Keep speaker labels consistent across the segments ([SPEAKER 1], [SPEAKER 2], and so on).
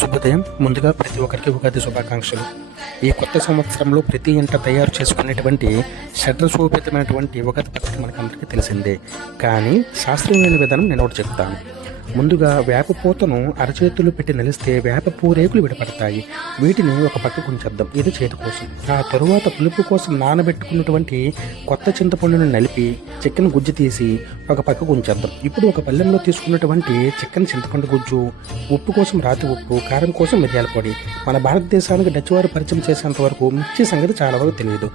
[SPEAKER 1] శుభోదయం. ముందుగా ప్రతి ఒక్కరికి ఉగాది శుభాకాంక్షలు. ఈ కొత్త సంవత్సరంలో ప్రతి ఇంట తయారు చేసుకునేటువంటి షడ్రసోపేతమైనటువంటి ఉగాది పద్ధతి మనకందరికీ తెలిసిందే. కానీ శాస్త్రీయమైన విధానం నేను ఒకటి చెప్తాను. ముందుగా వేప పూతను అరచేతులు పెట్టి నిలిస్తే వేప పూరేకులు విడపడతాయి. వీటిని ఒక పక్కకు ఉంచేద్దాం. ఇది చేతి కోసం. ఆ తరువాత పులుపు కోసం నానబెట్టుకున్నటువంటి కొత్త చింతపండును నలిపి చికెన్ గుజ్జు తీసి ఒక పక్కకు ఉంచేద్దాం. ఇప్పుడు ఒక పళ్ళెంలో తీసుకున్నటువంటి చికెన్ చింతపండు గుజ్జు ఉప్పు కోసం రాతి ఉప్పు కారం కోసం మిరియాల పొడి. మన భారతదేశానికి డచ్ వారు పరిచయం చేసేంత వరకు మిర్చి సంగతి చాలా వరకు తెలియదు.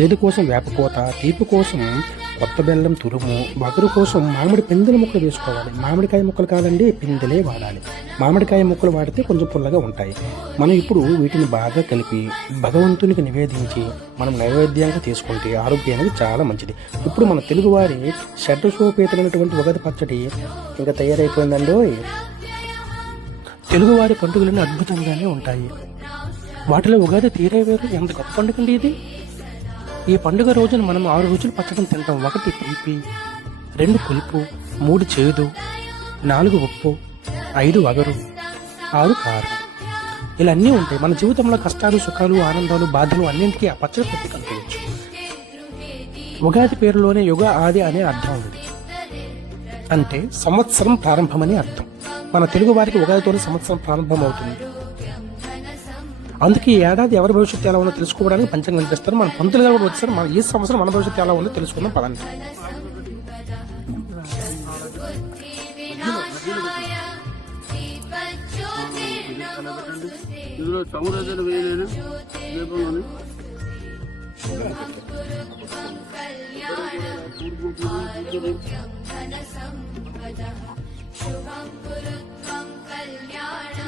[SPEAKER 1] చేదు కోసం వేపకోత తీపి కోసం కొత్త బెల్లం తురుము వగరు కోసం మామిడి పిందెల ముక్కలు వేసుకోవాలి. మామిడికాయ ముక్కలు కాదండి పిందెలే వాడాలి. మామిడికాయ ముక్కలు వాడితే కొంచెం పుల్లగా ఉంటాయి. మనం ఇప్పుడు వీటిని బాగా కలిపి భగవంతునికి నివేదించి మనం నైవేద్యంగా తీసుకుంటే ఆరోగ్యానికి చాలా మంచిది. ఇప్పుడు మన తెలుగువారి షడ్రసోపేతమైనటువంటి ఉగాది పచ్చడి ఇంకా తయారైపోయిందండో తెలుగువారి పండుగలన్నీ అద్భుతంగానే ఉంటాయి. వాటిలో ఉగాది తీరే వేరు ఎంత గొప్ప పండుగ అండి ఇది? ఈ పండుగ రోజున మనం ఆరు రుచులు పచ్చడిని తింటాం. ఒకటి తీపి రెండు పులుపు మూడు చేదు నాలుగు ఉప్పు ఐదు వగరు ఆరు కారు. ఇలా అన్నీ ఉంటాయి. మన జీవితంలో కష్టాలు సుఖాలు ఆనందాలు బాధలు అన్నింటికీ ఆ పచ్చడి పెట్టి కలుపుకోవచ్చు. ఉగాది పేరులోనే యుగ ఆది అనే అర్థం ఉంది. అంటే సంవత్సరం ప్రారంభమని అర్థం. మన తెలుగు వారికి ఉగాదితోనే సంవత్సరం ప్రారంభం అవుతుంది అందుకే ఈ ఏడాది ఎవరి భవిష్యత్తు ఎలా ఉందో తెలుసుకోవడానికి పంచంగా కనిపిస్తారు మన పంతులు గారు కూడా వచ్చారు. మన ఈ సంవత్సరం మన భవిష్యత్తు ఎలా ఉందో తెలుసుకుందాం. పదండి.
[SPEAKER 2] ఇందులో సముద్రం వేయలేను దీపంలోని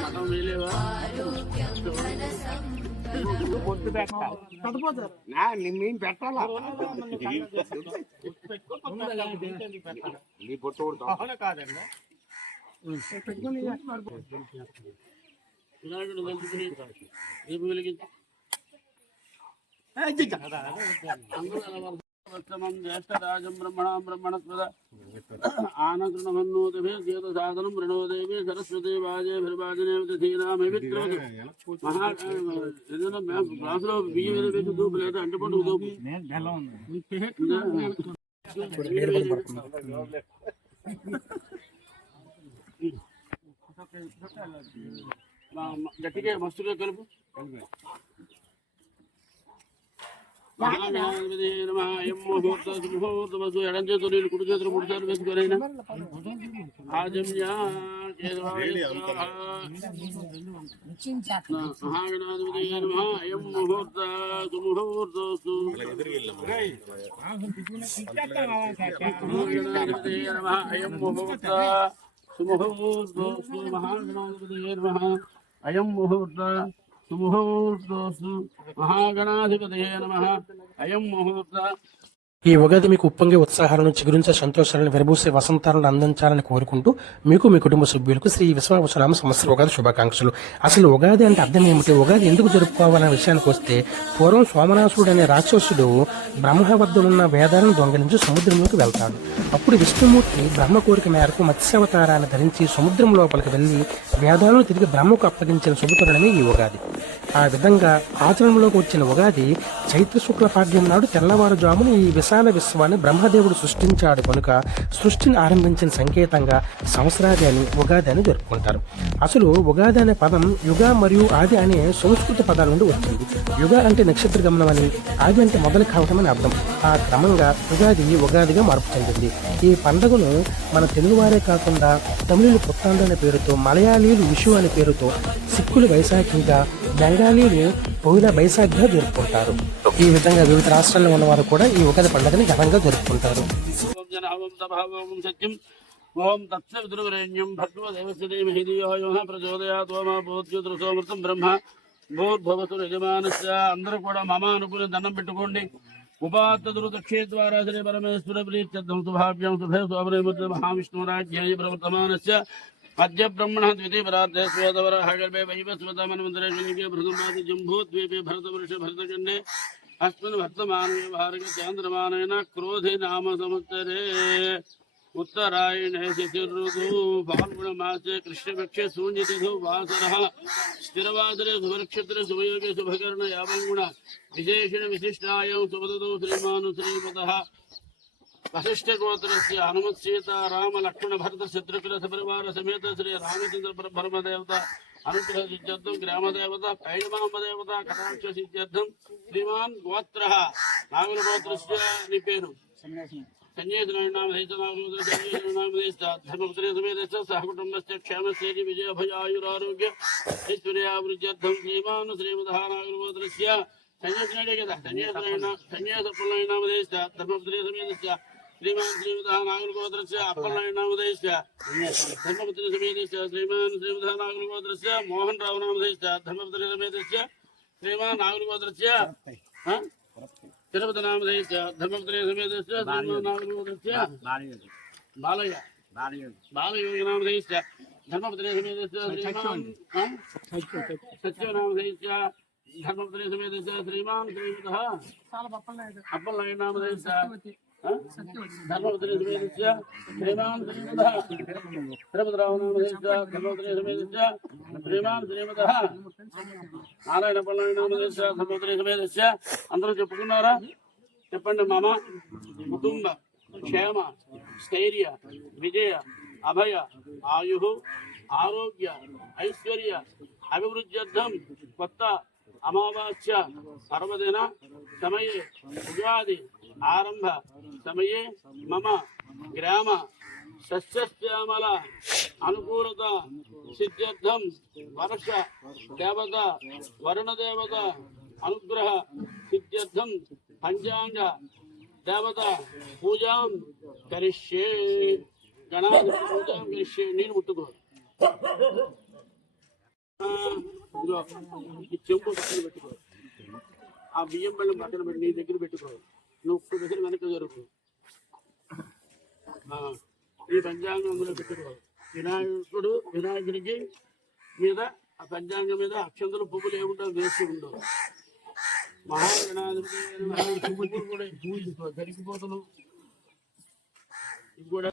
[SPEAKER 2] మతం వేయలేవా? నా మేము పెట్టాలా? నీ పొట్టు వినాయకుడు వెళ్తుంది దీపం వెలిగించు ఉత్తమం జ్యేష్ఠరాజం బ్రహ్మణా బ్రహ్మణస్పద ఆనకృణమన్నోతిభి గీత సాధనం ప్రణోదేవి సరస్వతి వాజే బియ్యం దూపు లేదా దూపు మా- గట్టిగా మస్తుగా కలుపు. ఎడం చేతులు నీళ్ళు కుడి చేతులు మూడు సార్లు వేసుకోరైనా ఆజమ్యా కేశవాయ స్వాహా. ముహూర్త సుముహూర్తోస్తు. మహాగణాధిపతి అయం ముహూర్త సుముహూర్తోస్తు మహాగణాధిపతయే నమ అయం ముహూర్త
[SPEAKER 1] ఈ ఉగాది మీకు ఉప్పొంగే ఉత్సాహాలను చిగురించే సంతోషాలను విరబూసే వసంతాలను అందించాలని కోరుకుంటూ మీకు మీ కుటుంబ సభ్యులకు శ్రీ విశ్వావసనామ సంవత్సర ఉగాది శుభాకాంక్షలు. అసలు ఉగాది అంటే అర్థం ఏమిటి? ఉగాది ఎందుకు జరుపుకోవాలనే విషయానికి వస్తే పూర్వం సోమనాసుడు అనే రాక్షసుడు బ్రహ్మ వద్దనున్న వేదాలను దొంగలించి సముద్రంలోకి వెళ్తాడు. అప్పుడు విష్ణుమూర్తి బ్రహ్మ కోరిక మేరకు మత్స్యావతారాన్ని ధరించి సముద్రం లోపలికి వెళ్ళి వేదాలను తిరిగి బ్రహ్మకు అప్పగించిన శుభతరుడమే ఈ ఉగాది. ఆ విధంగా ఆచరణలోకి వచ్చిన ఉగాది చైత్ర శుక్ల పాడ్యం నాడు తెల్లవారుజామున ఈ విశాల విశ్వాన్ని బ్రహ్మదేవుడు సృష్టించాడు కనుక సృష్టిని ఆరంభించిన సంకేతంగా సంవత్సరాది అని ఉగాది అని జరుపుకుంటారు. అసలు ఉగాది అనే పదం యుగ మరియు ఆది అనే సంస్కృత పదాల నుండి వచ్చింది. యుగ అంటే నక్షత్ర గమనం అని ఆది అంటే మొదలు కావటం అని అర్థం. ఆ క్రమంగా ఉగాది ఉగాదిగా మార్పు చెందింది. ఈ పండుగను మన తెలుగువారే కాకుండా తమిళులు పుత్తాండు అనే పేరుతో మలయాళీలు విషు అనే పేరుతో సిక్కులు వైశాఖిగా బెంగాలీలు పోయిన బైశాఖిగా జరుపుకుంటారు. ఈ విధంగా వివిధ రాష్ట్రాల్లో ఉన్నవారు కూడా ఈ ఉగాది పండుగని ఘనంగా జరుపుకుంటారు.
[SPEAKER 2] ఓం తత్సవితృవరేణ్యం తభావం సత్యం ఓం తత్సవితుర్వరేణ్యం బ్రహ్మ భూర్భవతు యజమానస్య. అందరూ కూడా మమ అనుకుని దండం పెట్టుకోండి. ఉపాత్తదురుదక్షే ద్వారా శ్రీ పరమేశ్వర ప్రీత్యర్థం శుభాభ్యం శుభే శోభనేమూర్తి మహావిష్ణురాజ్ఞాయ ప్రవర్తమానస్య. अद्य ब्रह्मणः द्वितीय परार्थे स्वेदवरः गर्भे वैवस्वतमन्वन्तरेषु भृतमादि जम्भूद्वीपे भरतवर्षे भरतखण्डे अस्मिन् वर्तमाने भारतचान्द्रमानेन क्रोधे नाम संवत्सरे उत्तरायणे शिशिरुधु फाल्गुणमासे कृष्णपक्षे शून्यतिथु वासरः स्थिरवासरे सुवनक्षत्रे सुभयोगे सुभकर्ण यावङ्गुण विशेषण विशिष्टायां सुपदतौ श्रीमानुश्रीपतः వశిష్ఠగోత్రస్య హనుమత్ సీత రామ లక్ష్మణ భరత శత్రుఘ్న సపరివార సమేత శ్రీ రామచంద్ర బ్రహ్మదేవత అనుగ్రహ సిద్ధ్యర్థం గ్రామదేవత కైలమాంబదేవత కటాక్ష సిద్ధ్యర్థం శ్రీమాన్ గోత్ర. నాగుల గోత్ర పేరు? సహకుటుంబస్ క్షేమస్య శ్రీమాన్ శ్రీమధా నాగులగోత్రస్య అప్పలనాయుడు నామదేశ ధర్మపుత్రి సమేతస్య శ్రీమాన్ శ్రీమధా నాగులగోత్రస్య మోహన్ రావు నామదేశ ధర్మపుత్రి సమేతస్య శ్రీమాన్ నాగులగోత్రస్య తిరుపతి నామదేశ ధర్మపుత్రి సమేతస్య శ్రీమాన్ నాగులగోత్రస్య బాలయ్య బాలయోగి నామదేశ ధర్మపుత్రి సమేతస్య శ్రీమాన్ సత్యో నామదేశ ధర్మపుత్రి సమేతస్య శ్రీమాన్ శ్రీమత అప్పలనాయుడు నామదేశ ఆ? ధర్మపుత్రే సమేతస్య శ్రీమాన్ శ్రీమాన్ శ్రీమతః నారాయణ పల్లాయన నామధేయస్య అందరూ చెప్పుకున్నారా? చెప్పండి మామ. కుటుంబ క్షేమ స్థైర్య విజయ అభయ ఆయు ఆరోగ్య ఐశ్వర్య అభివృద్ధ్యర్థం కొత్త అమావాస్య పర్వదిన సమయ ఉగాది ఆరంభ సమయే మమ గ్రామ సస్యశ్యామల అనుకూలత సిద్ధ్యర్థం వర్ష దేవత వరుణ దేవత అనుగ్రహ సిద్ధ్యర్థం పంచాంగ దేవత పూజాం కరిష్యే. గణాధి పూజాం కరిష్యే. నేను ముట్టుకో చెంపు పక్కన పెట్టుకో. ఆ బియ్యం బళ్ళం పక్కన పెట్టి నీ దగ్గర పెట్టుకో. నువ్వు ఒక్క దగ్గర వెనక జరుపు ఆ, ఈ పంచాంగం అందులో వినాయకుడు వినాయకుడికి మీద ఆ పంచాంగం మీద అక్షంతలు పువ్వులు ఏముంటావు వేసి ఉండవు మహాగణాధిపతి పువ్వులు కూడా పూజిస్తూ జరిగిపోతులు కూడా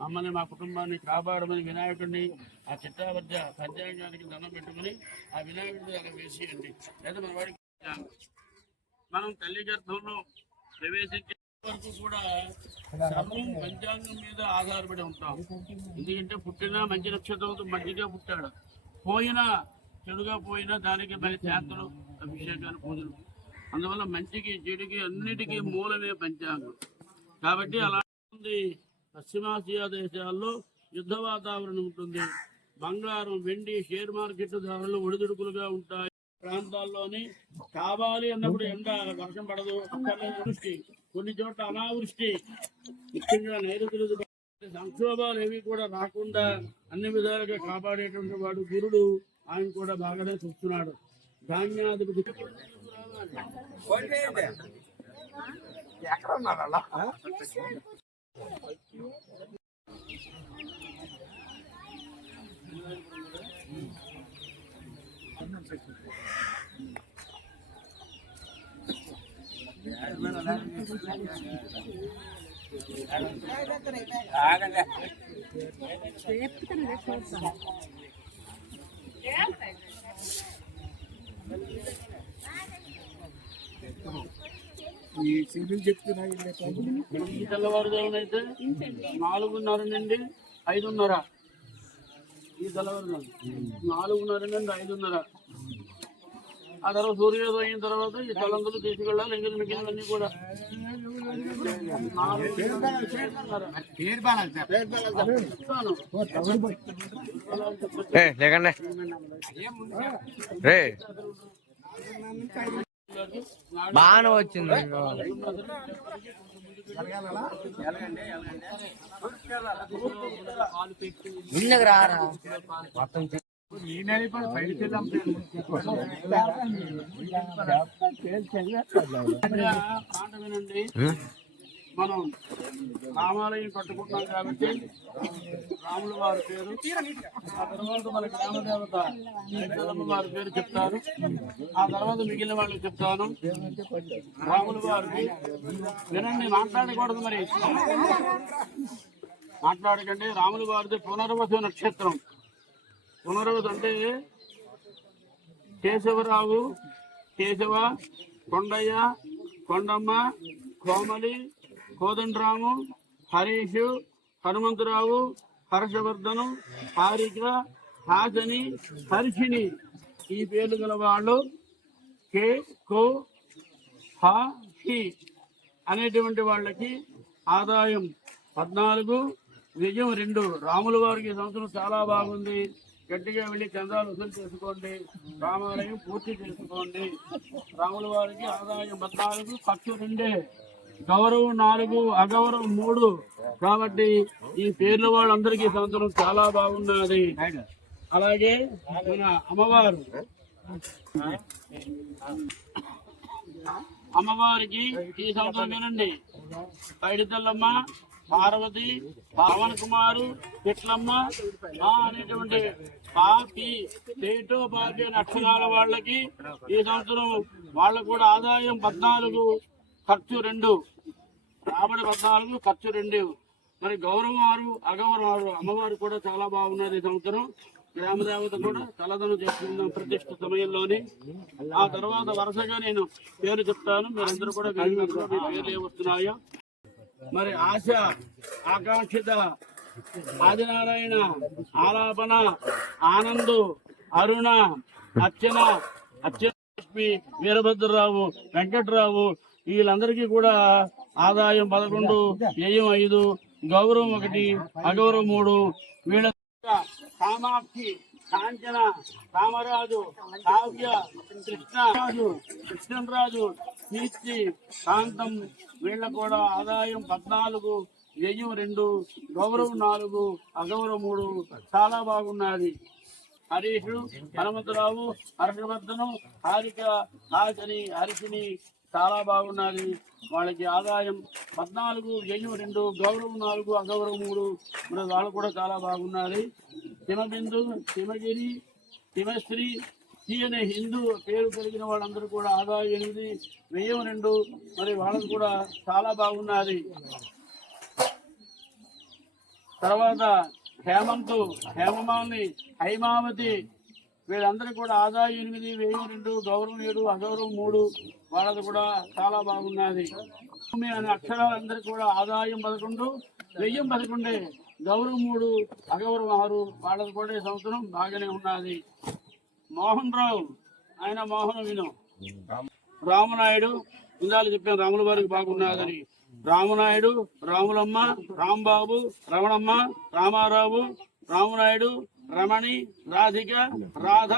[SPEAKER 2] మమ్మల్ని మా కుటుంబాన్ని కాపాడమని వినాయకుడిని ఆ చిట్టావద్ద పంచాంగానికి దండం పెట్టుకుని ఆ వినాయకుడి దగ్గర వేసేయండి లేదా మన వాడికి మనం తల్లి గర్భంలో ప్రవేశించే వరకు కూడా సర్వం పంచాంగం మీద ఆధారపడి ఉంటాం. ఎందుకంటే పుట్టినా మంచి నక్షత్రంతో మంచిగా పుట్టాడు. పోయినా చెడుగా పోయినా దానికి మరి శాంతులు అభిషేకాలు పూజలు. అందువల్ల మంచికి చెడుకి అన్నిటికీ మూలమే పంచాంగం. కాబట్టి అలా ఉంది పశ్చిమాసియా దేశాల్లో యుద్ధ వాతావరణం ఉంటుంది. బంగారం వెండి షేర్ మార్కెట్ ధరలు ఒడిదుడుకులుగా ఉంటాయి. ప్రాంతాల్లోని కావాలి అన్నప్పుడు ఎండ వర్షం పడదు వృష్టి. కొన్ని చోట్ల అనావృష్టి. ముఖ్యంగా నైరుతులు సంక్షోభాలు ఏవి కూడా రాకుండా అన్ని విధాలుగా కాపాడేటువంటి వాడు గురుడు. ఆయన కూడా బాగానే చూస్తున్నాడు. ధాన్యాధిపతి ఈ తెల్లవారుజామున అయితే నాలుగున్నర నుండి ఐదున్నర. ఈ తెల్లవారుజాము నాలుగున్నర నుండి ఐదున్నర. ఆ తర్వాత సూర్యోదయం అయిన తర్వాత ఈ తలంతులు తీసుకెళ్ళాలి ఇంకా మిగిలినవన్నీ కూడా.
[SPEAKER 3] లేకండి. రే. బాగానే వచ్చింది. ముందుకు రారా?
[SPEAKER 2] వినండి మనం రామాలయం కట్టుకుంటున్నాం కాబట్టి రాముల వారి పేరు ఆ తర్వాత మన గ్రామ దేవత వారి పేరు చెప్తారు. ఆ తర్వాత మిగిలిన వాళ్ళకి చెప్తాను. రాముల వారికి వినండి మాట్లాడకూడదు మరి. మాట్లాడకండి రాముల వారిది పునర్వసు నక్షత్రం. పునర్వసు అంటే కేశవరావు కేశవ కొండయ్య కొండమ్మ కోమలి కోదండరాము హరీషు హనుమంతరావు హర్షవర్ధను హారిక హాసని హర్షిని ఈ పేర్లు గల వాళ్ళు కే కో హ హి అనేటువంటి వాళ్ళకి ఆదాయం పద్నాలుగు విజయం రెండు. రాముల వారికి సంవత్సరం చాలా బాగుంది. గట్టిగా వెళ్ళి చందాలు వసూలు చేసుకోండి రామాలయం పూర్తి చేసుకోండి. రాముల వారికి ఆదాయం పద్నాలుగు ఖర్చు రెండే. గౌరవం నాలుగు అగౌరవం మూడు. కాబట్టి ఈ పేర్ల వాళ్ళందరికీ సంవత్సరం చాలా బాగున్నది. అలాగే మన అమ్మవారు. అమ్మవారికి ఈ సంవత్సరం వినండి. పైడితల్లమ్మ పార్వతి పవన్ కుమారు పిట్లమ్మ అనేటువంటి పాపి స్టేటో పాపి అనే అక్షరాల వాళ్ళకి ఈ సంవత్సరం వాళ్ళకు కూడా ఆదాయం పద్నాలుగు ఖర్చు రెండు. రాబడి పద్నాలుగు ఖర్చు రెండు. మరి గౌరవం ఆరు అగౌరవం ఆరు. అమ్మవారు కూడా చాలా బాగున్నారు ఈ సంవత్సరం. గ్రామదేవత కూడా తలదనం చేసుకుందాం ప్రతిష్ట సమయంలోని. ఆ తర్వాత వరుసగా నేను పేరు చెప్తాను. మీరందరూ కూడా వినినందుకు మీ పేర్లు ఏమొస్తున్నాయో మరి ఆశ ఆకాంక్షిత ఆదినారాయణ ఆలాపన ఆనందు అరుణ అర్చన అర్చనలక్ష్మి వీరభద్రరావు వెంకట్రావు వీళ్ళందరికీ కూడా ఆదాయం పదకొండు వ్యయం ఐదు గౌరవం ఒకటి అగౌరవం మూడు వీళ్ళ కామాక్షి. కాంచన రామరాజు కావ్య కృష్ణరాజు కృష్ణరాజు కీర్తి కాంతం వీళ్ళ కూడా ఆదాయం పద్నాలుగు వ్యయం రెండు గౌరవం నాలుగు అగౌరవం మూడు. చాలా బాగున్నది. హరీష్ హనుమంతరావు హర్షవర్ధనం హారిక హాజని హరిషిని చాలా బాగున్నది. వాళ్ళకి ఆదాయం పద్నాలుగు వ్యయం రెండు గౌరవం నాలుగు అగౌరవం మూడు. మరి వాళ్ళు కూడా చాలా బాగున్నది. హిమబిందు హిమగిరి హిమశ్రీ సి అనే హిందూ పేరు కలిగిన వాళ్ళందరూ కూడా ఆదాయం ఎనిమిది వ్యయం రెండు మరి వాళ్ళకు కూడా చాలా బాగున్నది. తర్వాత హేమంతు హేమమాలిని హైమావతి వీళ్ళందరూ కూడా ఆదాయం ఎనిమిది వెయ్యి రెండు గౌరవం ఏడు అగౌరవం మూడు వాళ్ళది కూడా చాలా బాగున్నది. భూమి అనే అక్షరాలందరికీ కూడా ఆదాయం పదకొండు వెయ్యం పదకొండే గౌరవం మూడు అగౌరవం ఆరు వాళ్ళది కూడా ఈ సంవత్సరం బాగానే ఉన్నది. మోహన్ రావు ఆయన మోహన్ విను. రామనాయుడు ఇందాలు చెప్పాను రాముల వారికి బాగున్నదని. రామనాయుడు రాములమ్మ రాంబాబు రమణమ్మ రామారావు రామనాయుడు రమణి రాధిక రాధ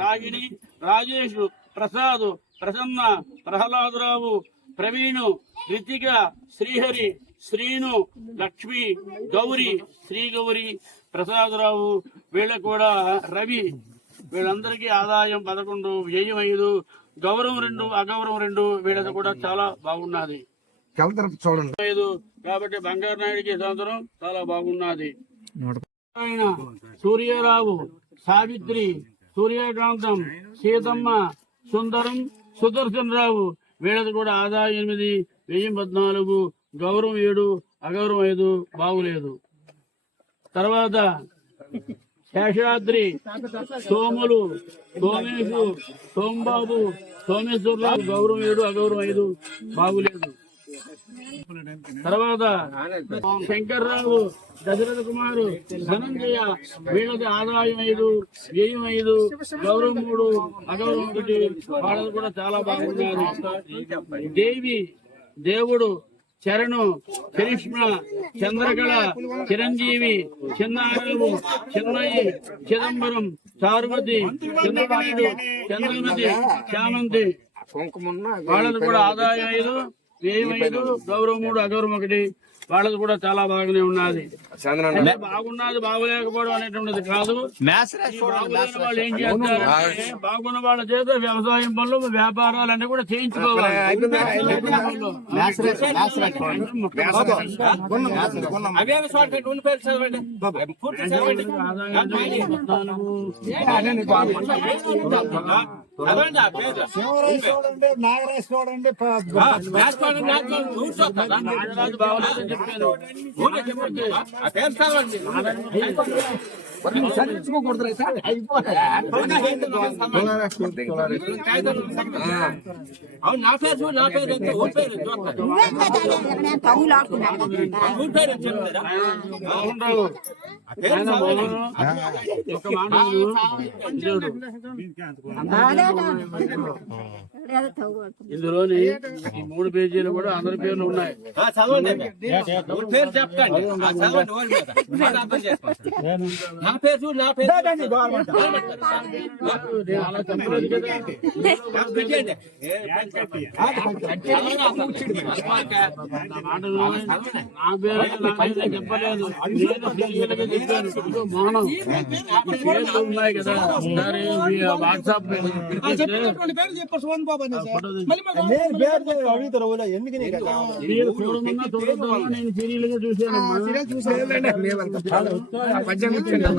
[SPEAKER 2] రాగిణి రాజేష్ ప్రసాద్ ప్రసన్న ప్రహ్లాదరావు ప్రవీణు రితిక శ్రీహరి శ్రీను లక్ష్మి గౌరి శ్రీ గౌరి ప్రసాదరావు వీళ్ళ కూడా రవి. వీళ్ళందరికీ ఆదాయం పదకొండు వ్యయం ఐదు గౌరవం రెండు అగౌరవం రెండు వీళ్ళది కూడా చాలా బాగున్నది.
[SPEAKER 4] చూడండి.
[SPEAKER 2] కాబట్టి బంగారు నాయుడికి సంవత్సరం చాలా బాగున్నది. ఆయన సూర్యరావు సావిత్రి సూర్యకాంతం సీతమ్మ సుందరం సుదర్శన్ రావు వీళ్ళది కూడా ఆదాయం ఎనిమిది వెయ్యి పద్నాలుగు గౌరవం ఏడు అగౌరవం ఐదు బాగులేదు. తర్వాత శేషాద్రి సోములు సోమేశు సోంబాబు సోమేశ్వరరావు గౌరవం ఏడు అగౌరవం ఐదు బాగులేదు. తర్వాత శంకర్రావు దశరథ కుమారు ధనంజయ వీళ్ళది ఆదాయం ఐదు వ్యయం ఐదు గౌరవం మూడు అగౌరవం ఒకటి. వాళ్ళది కూడా చాలా బాగున్నారు. దేవి దేవుడు చరణు కరిష్మ చంద్రకళ చిరంజీవి చిన్నారావు చిన్నయ్య చిదంబరం చారుమతి చంద్రనాయుడు చంద్రమతి చామంతి. వాళ్ళది కూడా ఆదాయం ఐదు. ఐదు గౌరవం మూడు అగౌరవం ఒకటి వాళ్ళది కూడా చాలా బాగానే ఉన్నది. అంటే బాగున్నది బాగలేకపోవడం అనేటువంటిది కాదు. బాగులేని వాళ్ళు ఏం చేస్తారంటే బాగున్న వాళ్ళ చేత వ్యవసాయం పనులు వ్యాపారాలు అన్ని కూడా చేయించుకోవాలి. నాగరాజు ఊరే చెప్పండి చూడు. ఇందులోని ఈ మూడు పేజీలు కూడా అందరి పేర్లు ఉన్నాయి.
[SPEAKER 3] పేరు చెప్పండి చదవండి నా పేరు చూడు, నా పేరు
[SPEAKER 2] వాట్సాప్ మీరు చూడమన్నా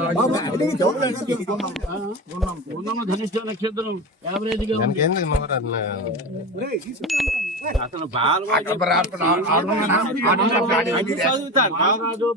[SPEAKER 2] ధనిష్ట నక్షత్రం యావరేజ్గా.
[SPEAKER 3] అసలు బాగా
[SPEAKER 2] చదువుతాను. రామరాజు